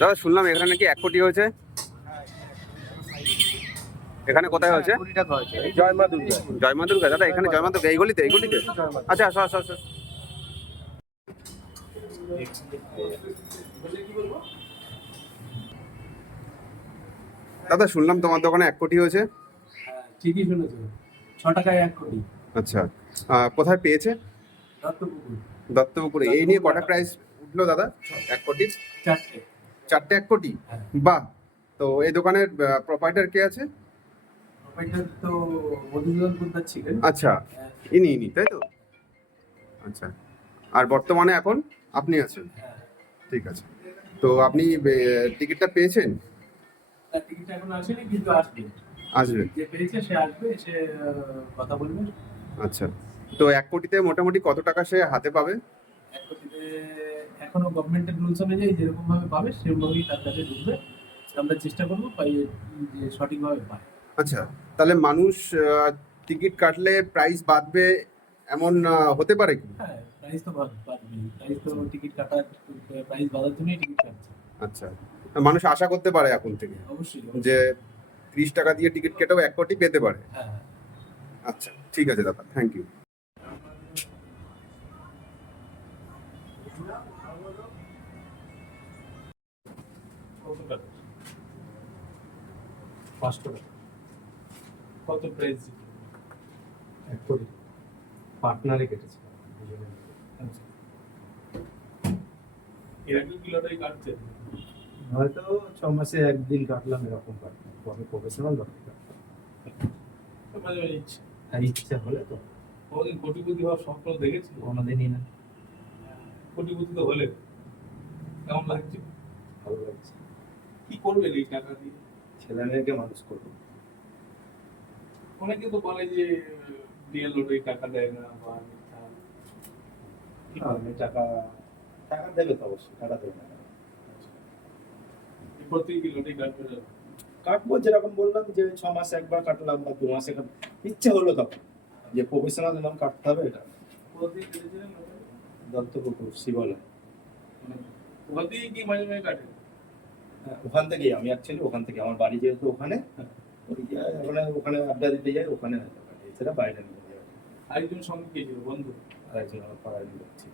দাদা শুনলাম এখানে নাকি 1 কোটি হয়েছে। এখানে কোথায় হয়েছে? জয় মা দুর্গা। জয় মা দুর্গা। দাদা এখানে জয় মা দুর্গা এই গলিতে? আচ্ছা আসো আসো আসো। দাদা শুনলাম তোমার দোকানে 1 কোটি হয়েছে। ঠিকই শুনেছো, 6 টাকায় 1 কোটি। আচ্ছা, কোথায় পেয়েছে? দত্তপুকুর। দত্তপুকুরে। এই নিয়ে কটা প্রাইস উঠলো দাদা 1 কোটির? 4টে। 4টে 1 কোটি? হ্যাঁ। বাহ। তো এই দোকানের প্রোপাইটার কে আছে? প্রোপাইটার তো মধুসূদন পোদ্দার ছিলেন। আচ্ছা, ইনি তাই তো? আচ্ছা, আর বর্তমানে এখন আপনি আছেন? হ্যাঁ। ঠিক আছে। তো আপনি টিকিটটা পেয়েছেন? তার টিকিটটা এখনো আসেনি, কিন্তু আসবে। আসবে? যে পেয়েছে সে আসবে, এসে কথা বলবে। আচ্ছা, তো 1 কোটিতে মোটামুটি কত টাকা সে হাতে পাবে? 1 কোটিতে এখনো গভর্নমেন্টের রুলস অনুযায়ী যেরকম ভাবে পাবে সেরকমভাবেই তার কাছে ঢুকবে। আমরা চেষ্টা করবো যে সঠিকভাবে পায়। আচ্ছা, তাহলে মানুষ টিকিট কাটলে প্রাইস বাড়বে এমন হতে পারে কি? হ্যাঁ, প্রাইস তো বাড়বেই। প্রাইস তো টিকিট কাটার প্রাইস বাড়ার জন্যই টিকিট কাটছে। আচ্ছা, মানুষ আশা করতে পারে এখন থেকে অবশ্যই। যে 30 টাকা দিয়ে টিকিট কেটেও 1 কোটি পেতে পারে। হ্যাঁ। আচ্ছা, ঠিক আছে দাদা, থ্যাংক ইউ। কত প্রাইস? 1 কোটি পার্টনারে কেটেছে। এর আগে কি লটারি কাটছে? হয়তো 6 মাসে একদিন কাটলাম, এরকম কাটলাম। তবে প্রফেশনাল লটারি কাটলাম। মাঝে মাঝে ইচ্ছে। আর ইচ্ছা হলে তো কোনোদিন কোটিপতি হওয়ার স্বপ্ন দেখেছি? কোনোদিনই না। কোটিপতি তো হলে কেমন লাগছে? ভালো লাগছে। কি করবেন এই টাকা দিয়ে? ছেলে মেয়েকে মানুষ করবো। অনেকে তো বলে যে রিয়েল লটারি টাকা দেয় না বা আমি টাকা দেবে তো, অবশ্যই টাকা দেবে না। প্রতি কি লটারি কাটবে না? কাটবো, যেরকম বললাম যে 6 মাসে একবার কাটলাম বা 2 মাসে ইচ্ছে হলো তখন, যে প্রফেশনাল নাম কাটতে হবে এটা। প্রতি কেটেছিলেন লটারি? দত্তপুকুর শিবালয়। প্রতি কি মাঝে মাঝে কাটে? ওখান থেকেই আমি অ্যাকচুয়ালি, ওখান থেকে আমার বাড়ি যেহেতু ওখানে, ওখানে আড্ডা দিতে যাই, ওখানে হয়তো কাটে, এছাড়া বাইরে নিয়ে যাই। আরেকজন সঙ্গে কে ছিল বন্ধু? আরেকজন আমার পাড়ায় যাচ্ছি,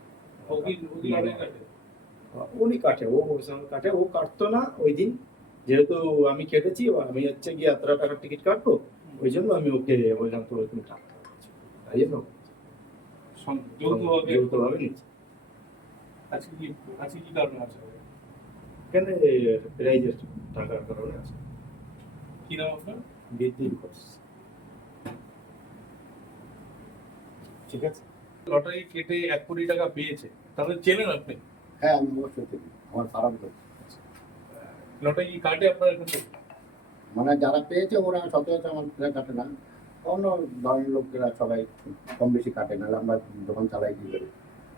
ওকি লটারি কাটে? উনি কাটে, ও ওর সঙ্গে কাটে। ও কাটতো না ওই দিন, যেহেতু আমি কেটেছি, আমি হচ্ছে গিয়ে এত টাকার টিকিট কাটবো, ওই জন্য আমি ওকে বললাম তো তুমি টাকা, তাই জন্য যৌথভাবে নিচ্ছি। আজকে কি কারণে আছে? এখানে প্রাইজের টাকার কারণে আছে। কি নাম আপনার? বৃদ্ধি ঘোষ। ঠিক আছে। লটারি কেটে 1 কোটি টাকা পেয়েছে, তাহলে চেনেন আপনি? হ্যাঁ, আমি অবশ্যই চিনি, আমার পাড়ার লোক। লটারি কি কাটে আপনার এখান থেকে? মানে যারা পেয়েছে ওরা সচরাচর আমার থেকে কাটে না, অন্য ধরনের লোকেরা সবাই কম বেশি কাটে, না আমরা দোকান চালাই কি করি।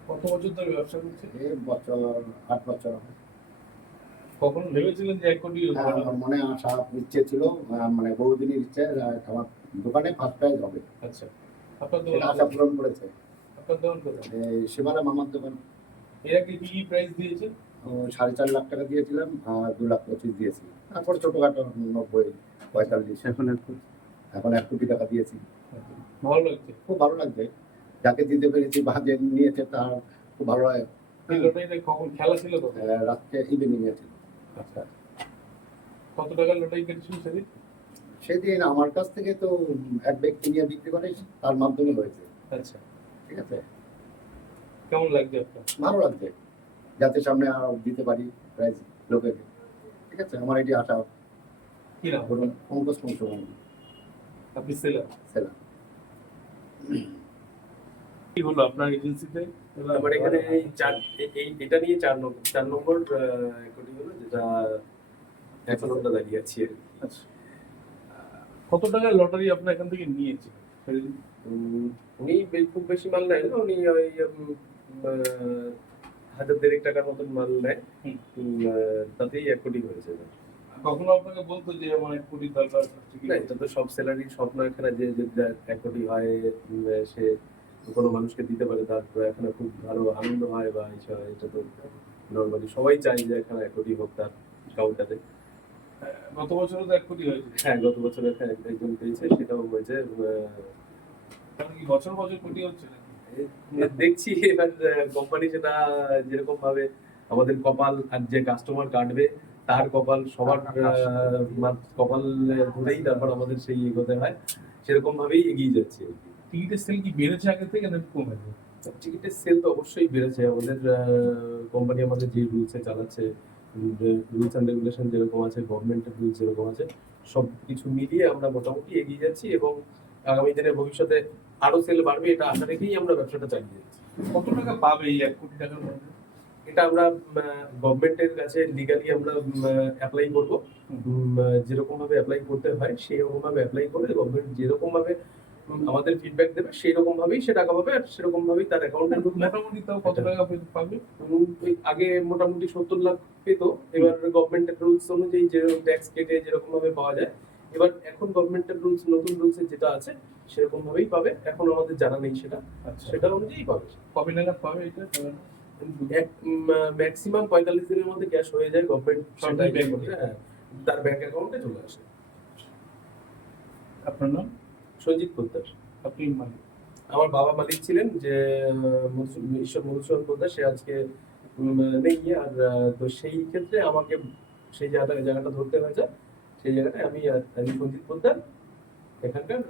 কত বছর ধরে ব্যবসা করছে? এই বছর 8 বছর হবে। কখন ভেবেছিলেন যে 1 কোটি? হ্যাঁ, আমার মনে আশা ইচ্ছে ছিল, মানে বহুদিনের ইচ্ছে, আমার দোকানে ফার্স্ট প্রাইজ হবে। আচ্ছা, আপনার সেটা দোকান? আশা পূরণ করেছে। আপনার দোকান কোথায়? এই শিবালা মামার দোকান। এর আগে কি প্রাইস দিয়েছেন? 4.5 লাখ টাকা দিয়েছিলাম, আর 2,25,000 দিয়েছি। তারপর ছোটখাটো 90, 45, এখন 1 কোটি টাকা দিয়েছি। ভালো লাগছে? খুব ভালো লাগছে, যাকে দিতে পেরেছি বা যে নিয়েছে তার খুব ভালো হয়। এই লটারিতে কখন খেলা ছিল? তো রাত্রে ইভিনিং এ ছিল। আচ্ছা, কত টাকার লটারি কেটেছিল সেদিন? সেদিন আমার কাছ থেকে তো এক ব্যক্তি নিয়ে বিক্রি করে, তার মাধ্যমে হয়েছে। আচ্ছা, ঠিক আছে। কেমন লাগছে আপনার? ভালো লাগছে, যাতে সামনে আরো দিতে পারি প্রাইজ লোকেকে। ঠিক আছে, আমার এটি আশা। কি নাম? বলুন, অঙ্কুশ বংশবঙ্গ। আপনি সেলার? সেলার। কি হলো আপনার এজেন্সিতে? আমার এখানে এটা নিয়ে 4 নম্বর কোটি হলো, যেটা এখন আমরা দাঁড়িয়ে আছি আর কি। আচ্ছা, কত টাকার লটারি আপনার এখান থেকে নিয়েছে? উনি খুব বেশি মাল নেয় না, উনি ওই 1,000 টাকার মতন মাল নেয়, তাতেই 1 কোটি হয়েছে। কখনো আপনাকে বলতো যে আমার 1 কোটি দরকার? না, এটা তো সব স্যালারির স্বপ্ন, এখানে যে 1 কোটি হয়, সে কোনো মানুষকে দিতে পারে, তার এখানে খুব ভালো আনন্দ হয়, বা এটা তো নর্মালি সবাই চায় যে এখানে 1 কোটি হোক তার কাউন্টারে। গত বছরও তো 1 কোটি হয়েছে। হ্যাঁ, গত বছর একজন পেয়েছে, সেটাও হয়েছে। কারণ কি বছর বছর কোটি হচ্ছে না? দেখছি এবার কোম্পানি সেটা যেরকম ভাবে আমাদের কপাল, আর যে কাস্টমার কাটবে তার কপাল, সবার কপাল ধরেই তারপর আমাদের সেই এগোতে হয়, সেরকম ভাবেই এগিয়ে যাচ্ছে। টিকিটের সেল কি বেড়েছে আগে থেকে না কমেছে? টিকিটের সেল তো অবশ্যই বেড়েছে। আমাদের কোম্পানি আমাদের যে রুলসে চালাচ্ছে, রুলস অ্যান্ড রেগুলেশন যেরকম আছে, গভর্নমেন্টের রুলস যেরকম আছে, সব কিছু মিলিয়ে আমরা মোটামুটি এগিয়ে যাচ্ছি, এবং আগামী দিনে ভবিষ্যতে আরো সেল বাড়বে এটা আশা রেখেই আমরা ব্যবসাটা চালিয়ে যাচ্ছি। কত টাকা পাবে এই 1 কোটি টাকার মধ্যে? এটা আমরা গভর্নমেন্টের কাছে লিগালি আমরা অ্যাপ্লাই করব, যেরকম ভাবে অ্যাপ্লাই করতে হয় সেই রকম ভাবে অ্যাপ্লাই করে গভর্নমেন্ট যেরকম ভাবে আমাদের ফিডব্যাক দেবে সেই রকম ভাবেই সে টাকা পাবে, আর সেরকম ভাবেই তার অ্যাকাউন্টে ঢুকবে। মোটামুটি তাও কত টাকা পাবে? ওই আগে মোটামুটি 70 লাখ পেতো, এবার গভর্নমেন্টের রুলস অনুযায়ী যে ট্যাক্স কেটে যেরকম ভাবে পাওয়া যায়, এবার এখন গভর্নমেন্টের রুলস, নতুন রুলসে যেটা আছে সেরকম ভাবেই পাবে। এখন আমাদের জানা নেই সেটা, আচ্ছা, সেটা অনুযায়ী পাবে। কবে নাগাদ পাবে এটা? ম্যাক্সিমাম 45 দিনের মধ্যে ক্যাশ হয়ে যায়, গভর্নমেন্ট সরকারি ব্যাংক থেকে। তার ব্যাংক অ্যাকাউন্টে চলে আসে। আপনার নাম? সঞ্জিত পোদ্দার। আপনি মালিক? আমার বাবা মালিক ছিলেন, যে ঈশ্বর মধুসূদন পোদ্দার, সে আজকে নেই। আর তো সেই ক্ষেত্রে আমাকে সেই জায়গাটা ধরতে হয়েছে, সেই জায়গাটায় আমি সঞ্জিত পোদ্দার এখানকার